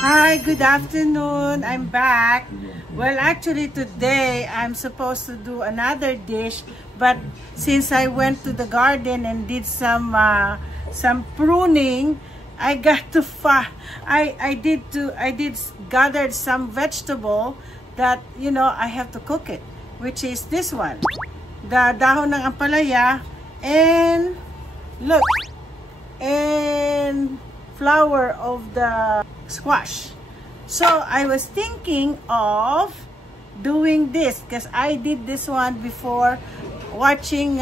Hi, good afternoon. I'm back. Well, actually today I'm supposed to do another dish, but since I went to the garden and did some pruning, I got to I did gathered some vegetable that, you know, I have to cook it, which is this one, the dahon ng ampalaya, and look, and flower of the squash. So I was thinking of doing this because I did this one before, watching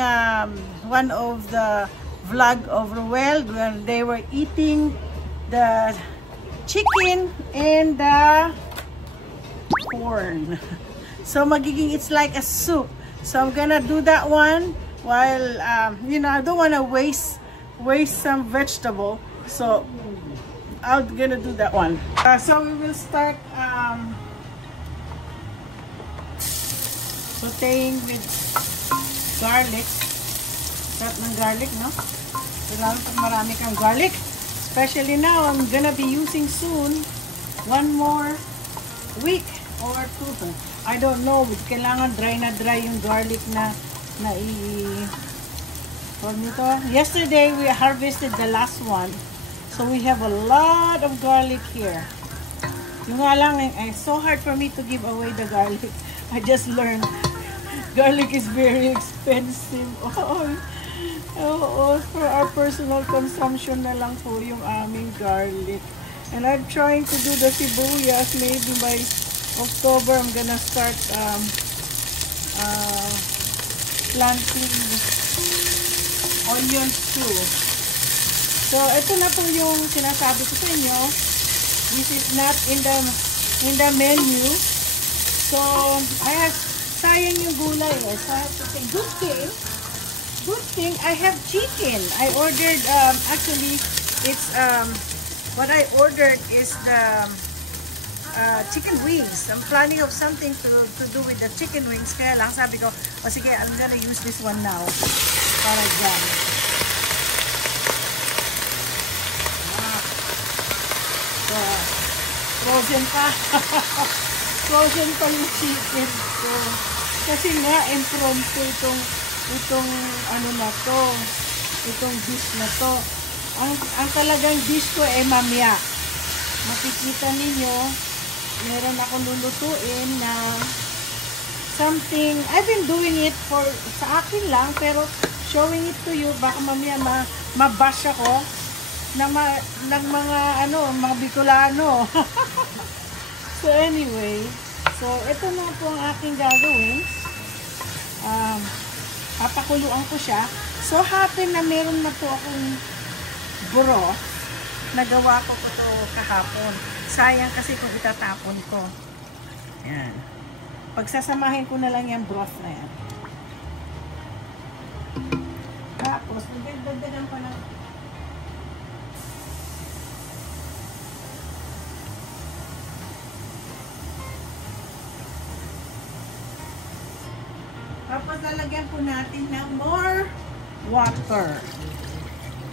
one of the vlog of Ruel when they were eating the chicken and the corn. So magiging, it's like a soup. So I'm gonna do that one while you know, I don't want to waste some vegetable, so I'm gonna do that one. So we will start sauteing with garlic. Start ng garlic, no? Kailangan pag marami kang garlic. Especially now, I'm gonna be using soon 1 more week or 2. I don't know. Kailangan dry na dry yung garlic na yesterday we harvested the last one. So we have a lot of garlic here. Yung nga lang, it's so hard for me to give away the garlic. I just learned garlic is very expensive. Oh, for our personal consumption na lang po yung aming garlic. And I'm trying to do the sibuyas. Maybe by October, I'm gonna start planting onions too. So, ito na po yung sinasabi ko sa inyo. This is not in the menu. So, sayang yung gulay. So, I have to say, good thing, I have chicken. I ordered, actually, it's, what I ordered is the chicken wings. I'm planning of something to do with the chicken wings. Kaya lang, sabi ko, o sige, I'm gonna use this one now. Para dyan. Frozen pa. Frozen pa yung chicken ko. Kasi nga, impromptu itong ano na to. Itong dish na to. Ang talagang dish ko ay mamaya. Makikita ninyo, meron akong lulutuin na something, I've been doing it sa akin lang, pero showing it to you, baka mamaya mabash ako ng mga mga Bicolano. So anyway, so ito na po ang aking gagawin. Papakuluan ko siya. So happen na meron na po akong buro. Nagawa ko to kahapon. Sayang kasi kung itatapon ko. Yan. Pagsasamahin ko na lang yung broth na yan. Tapos, nagdagdagan pa ng tapos lalagyan po natin ng more water.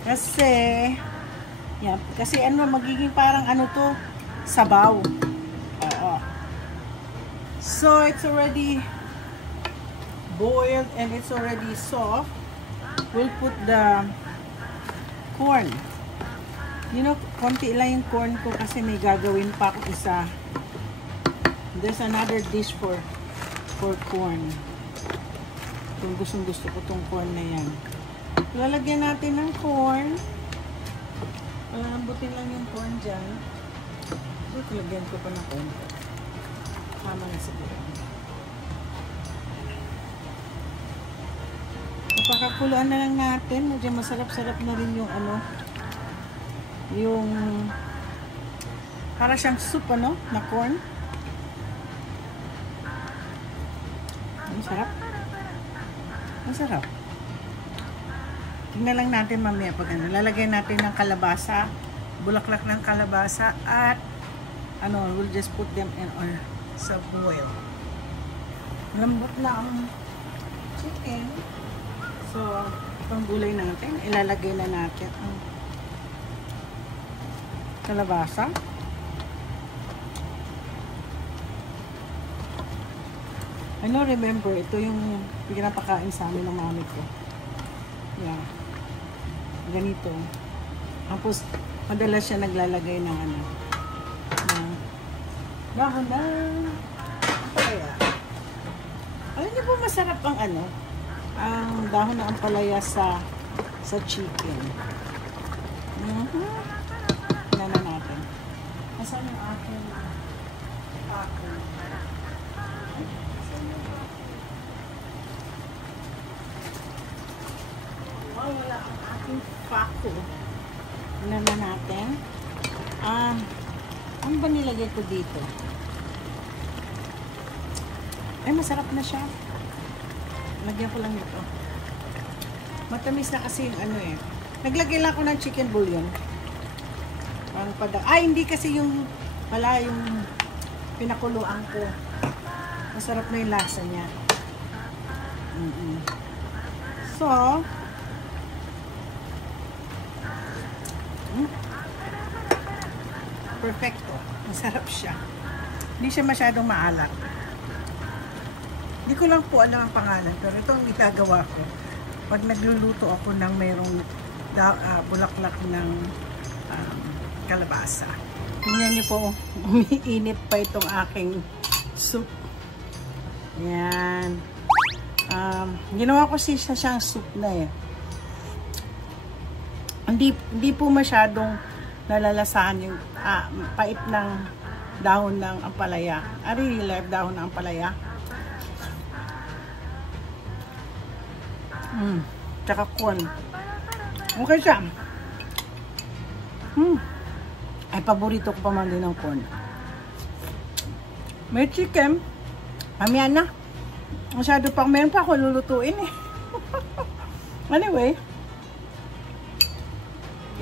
Kasi yan, kasi magiging parang to, sabaw. Oo. So it's already boiled and it's already soft. We'll put the corn. You know, konti lang yung corn ko kasi may gagawin pa ako isa. There's another dish for corn. Kung gusto ko tong corn na yan. Lalagyan natin ng corn. Palambutin lang yung corn dyan. Lagyan ko pa ng corn. Tama na siguro. Napakakuluan na lang natin. Medyo masarap-sarap na rin yung yung para siyang soup na corn. Ang sarap. Ang sarap. Tingnan lang natin mamaya pag lalagay natin ng kalabasa, bulaklak ng kalabasa at we'll just put them in sa boil. Lambot na ang chicken. So, itong gulay natin, ilalagay na natin ang kalabasa. Ano, remember, ito yung pinapakain sa amin ng mami ko. Yeah. Ganito. Tapos, madalas siya naglalagay ng ano, dahon na ampalaya. Alam niyo po, masarap ang ano, ang dahon na ampalaya sa chicken. Tingnan natin. Asan yung aking taco? Wala ang aking taco. Tingnan natin. Ano ba nilagay ko dito? Ay, masarap na siya. Lagyan ko lang ito. Matamis na kasi yung ano eh. Naglagay lang ako ng chicken bouillon. Ay, hindi kasi yung wala yung pinakuluan ko. Masarap na yung lasa niya. So, perfecto. Masarap siya. Hindi siya masyadong maalat. Hindi ko lang po alam ang pangalan, pero ito ang ginagawa ko. Pag nagluluto ako ng mayroong bulaklak ng kalabasa. Tingnan niyo po, umiinit pa itong aking soup. Yan. Ginawa ko siya siyang soup na eh. Hindi po masyadong nalalasahan yung pait ng dahon ng ampalaya. I really love dahon ng ampalaya. Tsaka corn. Okay siya. Ay, paborito ko pa man din ng corn. May chicken. Mamaya na. Masyado pang meron pa ako lulutuin eh. Anyway,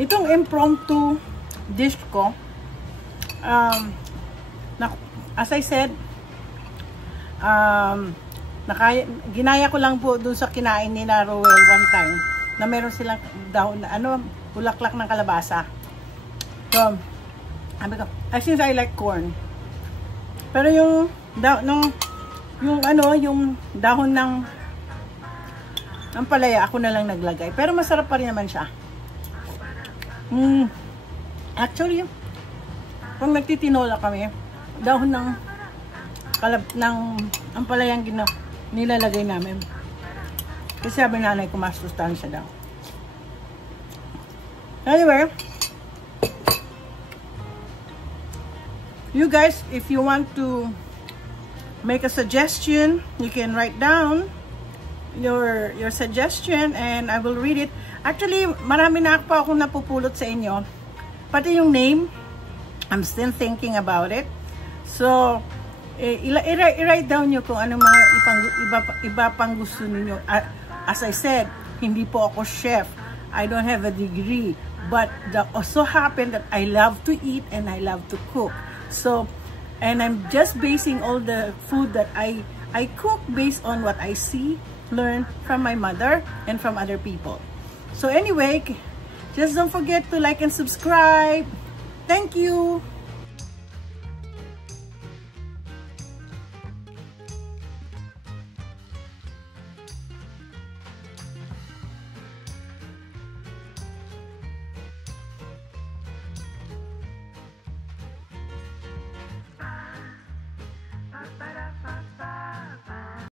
itong impromptu dish ko, as I said, ginaya ko lang po dun sa kinain ni na Roel one time na meron silang dahon na bulaklak ng kalabasa. So, since I like corn, pero yung dahon ng palaya ako na lang naglagay, pero masarap pa rin naman siya. Actually, pag nagtitinola kami, dahon ng ampalayang nilalagay namin. Kasi sabi nanay ko, masustansya daw. Anyway, you guys, if you want to make a suggestion, you can write down your suggestion and I will read it. Actually, marami na pa akong napupulot sa inyo. Pati yung name, I'm still thinking about it. So, i-write down nyo kung anong mga iba pang gusto niyo. As I said, hindi po ako chef. I don't have a degree. But that also happened that I love to eat and I love to cook. So, and I'm just basing all the food that I cook based on what I see, learn from my mother and from other people. So anyway, just don't forget to like and subscribe. Thank you.